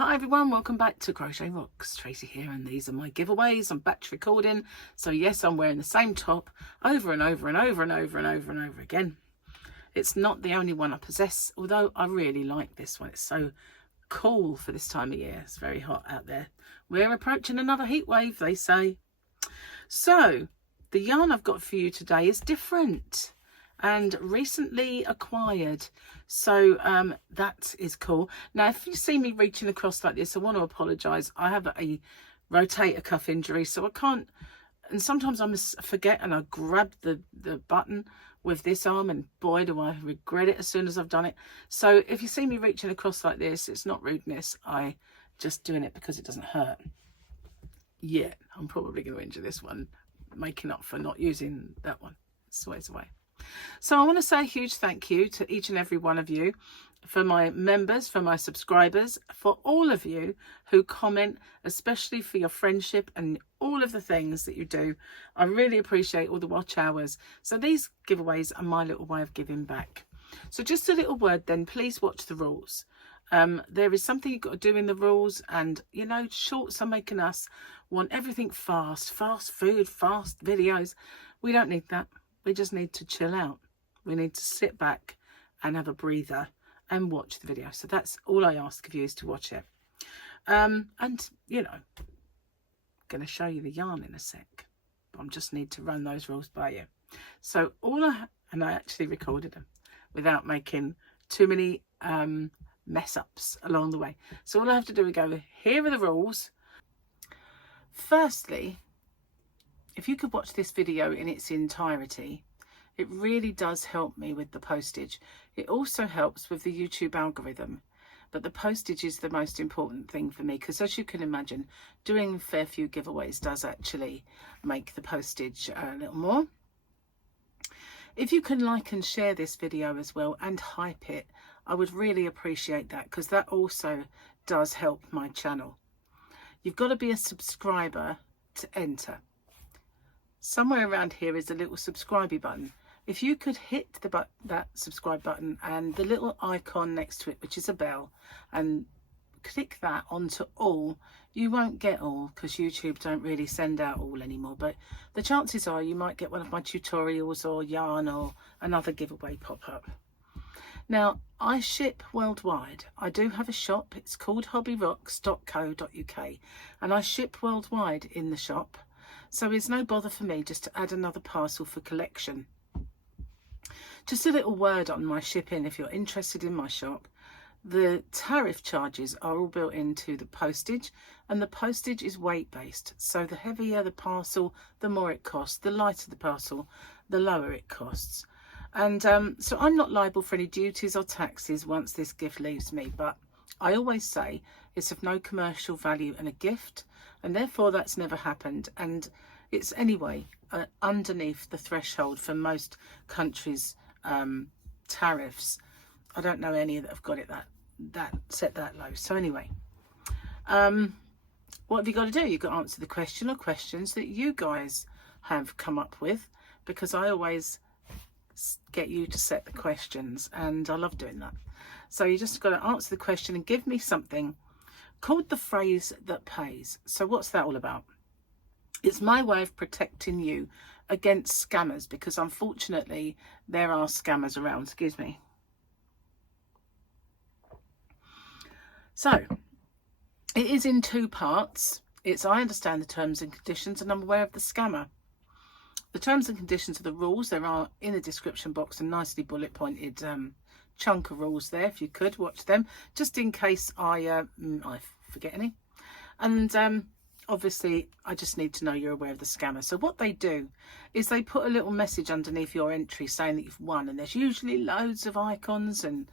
Hi everyone, welcome back to CrochetRocks. Tracy here, and these are my giveaways. I'm back to recording. So yes, I'm wearing the same top over and over and over and over and over and over again. It's not the only one I possess, although I really like this one. It's so cool for this time of year. It's very hot out there. We're approaching another heat wave, they say. So the yarn I've got for you today is different and recently acquired, so that is cool. Now if you see me reaching across like this, I want to apologize. I have a rotator cuff injury, so I can't, and sometimes I forget and I grab the button with this arm, and boy do I regret it as soon as I've done it. So if you see me reaching across like this, it's not rudeness. I just doing it because it doesn't hurt. Yeah, I'm probably going to injure this one, making up for not using that one. It's always the way. So I want to say a huge thank you to each and every one of you, for my members, for my subscribers, for all of you who comment, especially for your friendship and all of the things that you do. I really appreciate all the watch hours. So these giveaways are my little way of giving back. So just a little word then, please watch the rules. There is something you've got to do in the rules, and you know, shorts are making us want everything fast food, fast videos. We don't need that. We just need to chill out. We need to sit back and have a breather and watch the video. So that's all I ask of you, is to watch it. And, you know, I'm going to show you the yarn in a sec. But I just need to run those rules by you. So and I actually recorded them without making too many mess ups along the way. So all I have to do is go, here are the rules. Firstly, if you could watch this video in its entirety, it really does help me with the postage. It also helps with the YouTube algorithm, but the postage is the most important thing for me, because as you can imagine, doing a fair few giveaways does actually make the postage a little more. If you can like and share this video as well and hype it, I would really appreciate that, because that also does help my channel. You've got to be a subscriber to enter. Somewhere around here is a little subscribe button. If you could hit that subscribe button and the little icon next to it, which is a bell, and click that onto all, you won't get all, because YouTube don't really send out all anymore, but the chances are you might get one of my tutorials or yarn or another giveaway pop up. Now, I ship worldwide. I do have a shop. It's called hobbyrocks.co.uk, and I ship worldwide in the shop. So it's no bother for me just to add another parcel for collection. Just a little word on my shipping if you're interested in my shop. The tariff charges are all built into the postage, and the postage is weight based. So the heavier the parcel, the more it costs. The lighter the parcel, the lower it costs. And so I'm not liable for any duties or taxes once this gift leaves me, but I always say it's of no commercial value and a gift, and therefore that's never happened, and it's anyway underneath the threshold for most countries' tariffs. I don't know any that have got it that set that low. So anyway, what have you got to do? You've got to answer the question or questions that you guys have come up with, because I always get you to set the questions, and I love doing that. So you just got to answer the question and give me something called the phrase that pays. So what's that all about? It's my way of protecting you against scammers, because unfortunately there are scammers around. Excuse me. So it is in two parts. It's I understand the terms and conditions, and I'm aware of the scammer. The terms and conditions of the rules, there are in the description box a nicely bullet pointed chunk of rules there. If you could watch them, just in case I forget any. And obviously I just need to know you're aware of the scammer. So what they do is they put a little message underneath your entry saying that you've won, and there's usually loads of icons and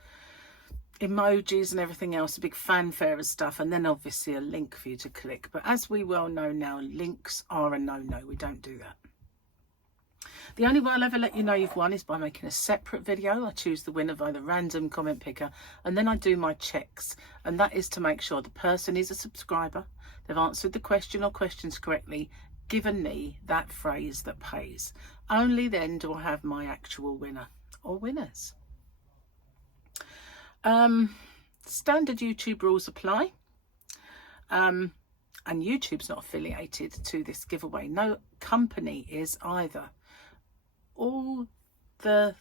emojis and everything else, a big fanfare of stuff, and then obviously a link for you to click. But as we well know now, links are a no-no. We don't do that. The only way I'll ever let you know you've won is by making a separate video. I choose the winner by the random comment picker, and then I do my checks, and that is to make sure the person is a subscriber, they've answered the question or questions correctly, given me that phrase that pays. Only then do I have my actual winner or winners. Standard YouTube rules apply. And YouTube's not affiliated to this giveaway. No company is either. All the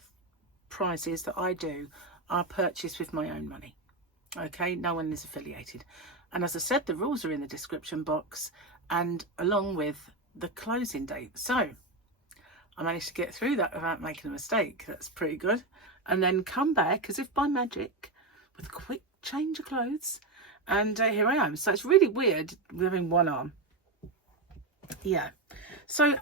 prizes that I do are purchased with my own money. Okay, no one is affiliated. And as I said, the rules are in the description box, and along with the closing date. So I managed to get through that without making a mistake. That's pretty good. And then come back as if by magic with a quick change of clothes. And here I am. So it's really weird having one arm. Yeah. So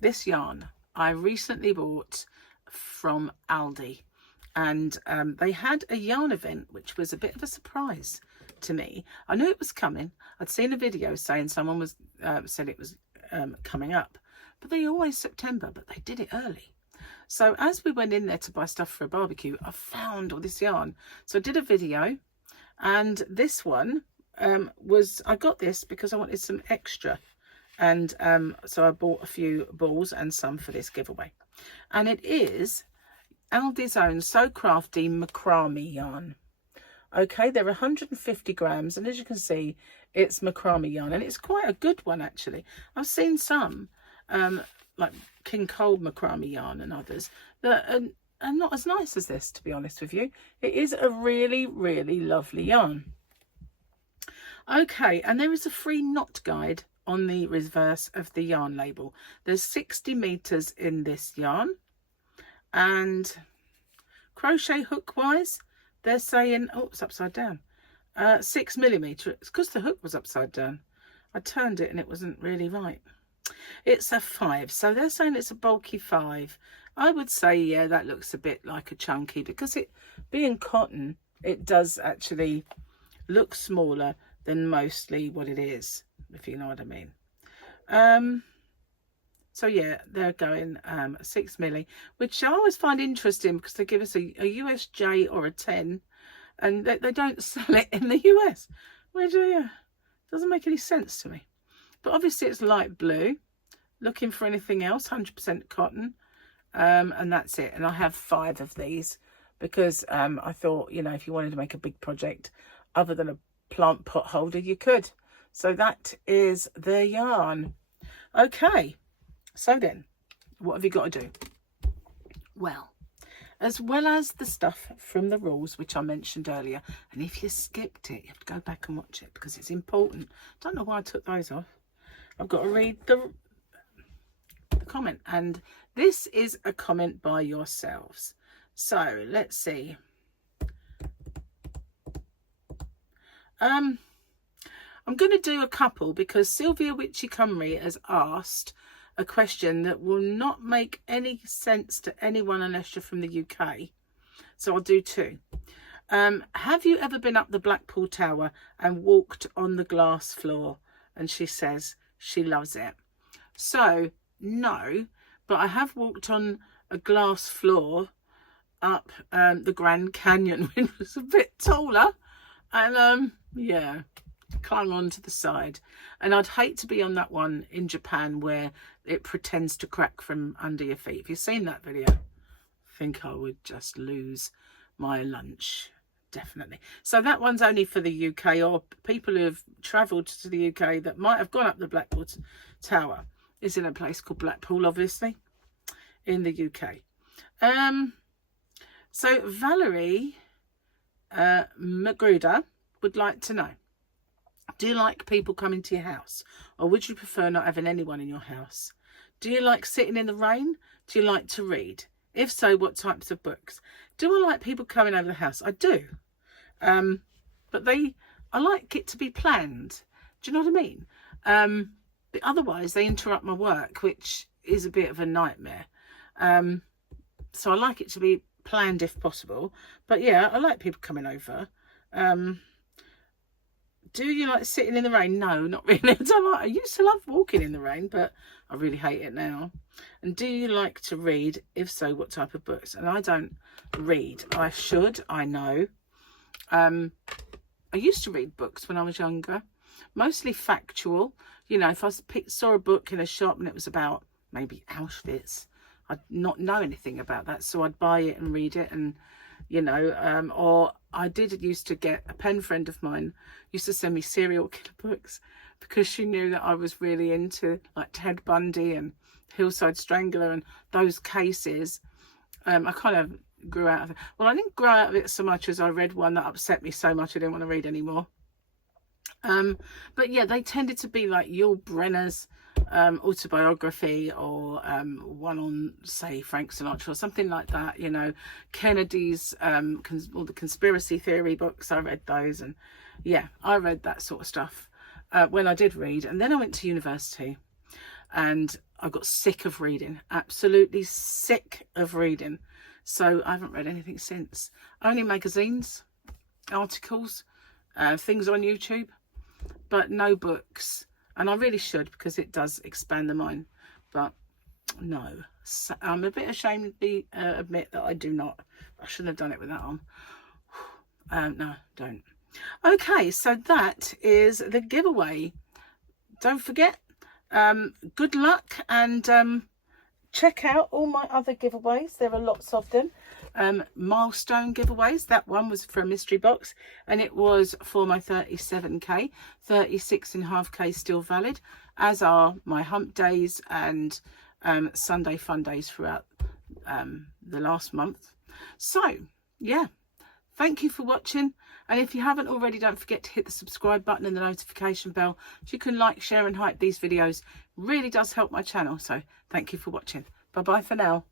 this yarn I recently bought from Aldi. And they had a yarn event, which was a bit of a surprise to me. I knew it was coming. I'd seen a video saying someone was said it was coming up. But they always September, but they did it early. So as we went in there to buy stuff for a barbecue, I found all this yarn. So I did a video, and this one I got this because I wanted some extra. And so I bought a few balls and some for this giveaway. And it is Aldi's own So Crafty Macrame yarn. Okay, they're 150 grams, and as you can see, it's macrame yarn, and it's quite a good one actually. I've seen some like King Cole macrame yarn and others that are not as nice as this, to be honest with you. It is a really, really lovely yarn. Okay, and there is a free knot guide on the reverse of the yarn label. There's 60 meters in this yarn, and crochet hook wise, they're saying, oh, it's upside down, 6 millimeter. It's because the hook was upside down. I turned it and it wasn't really right. It's a 5, so they're saying it's a bulky 5. I would say, yeah, that looks a bit like a chunky, because it being cotton, it does actually look smaller than mostly what it is, if you know what I mean. So yeah, they're going 6 milli, which I always find interesting because they give us a USJ or a 10, and they don't sell it in the US, which doesn't make any sense to me. But obviously it's light blue. Looking for anything else, 100% cotton, and that's it. And I have 5 of these because I thought, you know, if you wanted to make a big project other than a plant pot holder, you could. So that is the yarn. Okay. So then, what have you got to do? Well, as well as the stuff from the rules, which I mentioned earlier, and if you skipped it, you have to go back and watch it because it's important. Don't know why I took those off. I've got to read the comment, and this is a comment by yourselves. So let's see. I'm going to do a couple because Sylvia Witchy Cymru has asked a question that will not make any sense to anyone unless you're from the UK. So I'll do 2. Have you ever been up the Blackpool Tower and walked on the glass floor? And she says she loves it. So no, but I have walked on a glass floor up the Grand Canyon, which was a bit taller, and yeah, clung on to the side. And I'd hate to be on that one in Japan where it pretends to crack from under your feet. If you've seen that video, I think I would just lose my lunch, definitely. So that one's only for the UK, or people who have travelled to the UK that might have gone up the Blackpool Tower. It's in a place called Blackpool, obviously, in the UK. So Valerie Magruder would like to know, do you like people coming to your house, or would you prefer not having anyone in your house? Do you like sitting in the rain? Do you like to read? If so, what types of books? Do I like people coming over the house? I do. But I like it to be planned. Do you know what I mean? But otherwise, they interrupt my work, which is a bit of a nightmare. So I like it to be planned if possible. But yeah, I like people coming over. Do you like sitting in the rain? No, not really. I used to love walking in the rain, but I really hate it now. And do you like to read? If so, what type of books? And I don't read. I should, I know. I used to read books when I was younger, mostly factual. You know, if I saw a book in a shop and it was about maybe Auschwitz, I'd not know anything about that, so I'd buy it and read it, and you know, or I did used to get, a pen friend of mine used to send me serial killer books because she knew that I was really into like Ted Bundy and Hillside Strangler and those cases. I kind of grew out of it. Well, I didn't grow out of it so much as I read one that upset me so much I didn't want to read anymore. But yeah, they tended to be like Yul Brynner's autobiography, or one on, say, Frank Sinatra or something like that, you know. Kennedy's all the conspiracy theory books, I read those. And yeah, I read that sort of stuff when I did read. And then I went to university and I got sick of reading, absolutely sick of reading. So I haven't read anything since. Only magazines, articles, things on YouTube, but no books. And I really should, because it does expand the mind. But no, so I'm a bit ashamed to admit that I do not. I shouldn't have done it with that on. No, don't. Okay, so that is the giveaway. Don't forget, good luck, and check out all my other giveaways. There are lots of them. Milestone giveaways. That one was for a mystery box, and it was for my 37k. 36.5k still valid, as are my hump days and Sunday fun days throughout the last month. So yeah, thank you for watching, and if you haven't already, don't forget to hit the subscribe button and the notification bell so you can like, share and hype these videos. Really does help my channel. So thank you for watching. Bye bye for now.